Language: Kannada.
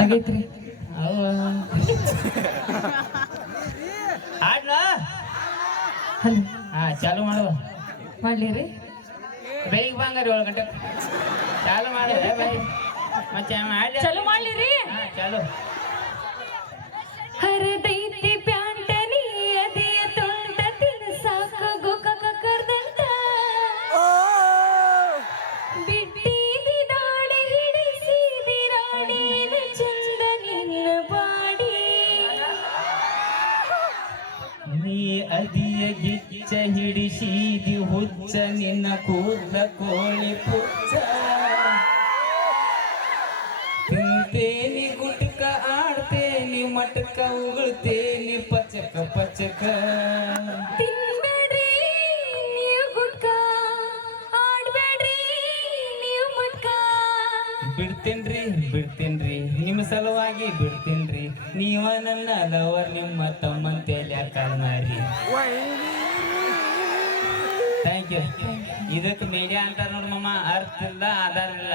ಆಗೈತ್ರಿ ಆಡ್ಲ ಹಲೋ ಹಾ ಚಾಲು ಮಾಡುವ ಮಾಡ್ಲಿರಿ ಬೆಳಿಗ್ಗೆ ಬಂಗಾರಿ 7 ಗಂಟೆ ಚಾಲು ಮಾಡುವ ಬೈ ಮತ್ತೆ ಚಲೋ ಮಾಡ್ಲಿರಿ ಹಾ ಚಾಲು ಹರದೈತಿ ಪ್ಯಾಂಟನಿ ಅದಿಯ ತುಂಟ ತಿನ್ಸಾಕ ಗೋಕಾಕ ಕರ್ದಂತ ಬಿಟ್ಟಿದಿ ದಾಡಿ ಹಿಡಿಸಿದಿ ರಾಣಿನ ಚಂದ ನಿನ್ನ ಬಾಡಿ ನೀ ಅದಿಯ ಗಿಚ್ಚ ಹಿಡಿಸಿದಿ ಹುಚ್ಚ ನಿನ್ನ ಕೂದಲ ಕೋಳಿ ಪುಚ್ಚ ತಿಂತೇನಿ ಗುಟ್ಕ ಆಡ್ತೇನಿ ಮಟಕ ಉಗುಳ್ತೇನಿ ಪಚಕ ಪಚಕ ತಿನ್ಬೇಡ್ರಿ ನೀವು ಗುಟ್ಕ ಆಡ್ಬೇಡ್ರಿ ನೀವು ಮಟ್ಕ ಬಿಡ್ತೇನ್ರಿ ನಿಮ್ಮ ಸಲುವಾಗಿ ಬಿಡ್ತೇನ್ರಿ ನೀವ ನನ್ನ ಲವರ್ ನಿಮ್ಮ ತಮ್ಮಂತೇಲಿ ಕಾಲ್ಮಾರಿ ಥ್ಯಾಂಕ್ ಯು ಇದಕ್ಕೆ ಮೀಡಿಯಾ ಅಂತಾರ ನೋಡ್ ಮಮ್ಮ ಅರ್ಥ ಇಲ್ಲ ಆಧಾರ ಇಲ್ಲ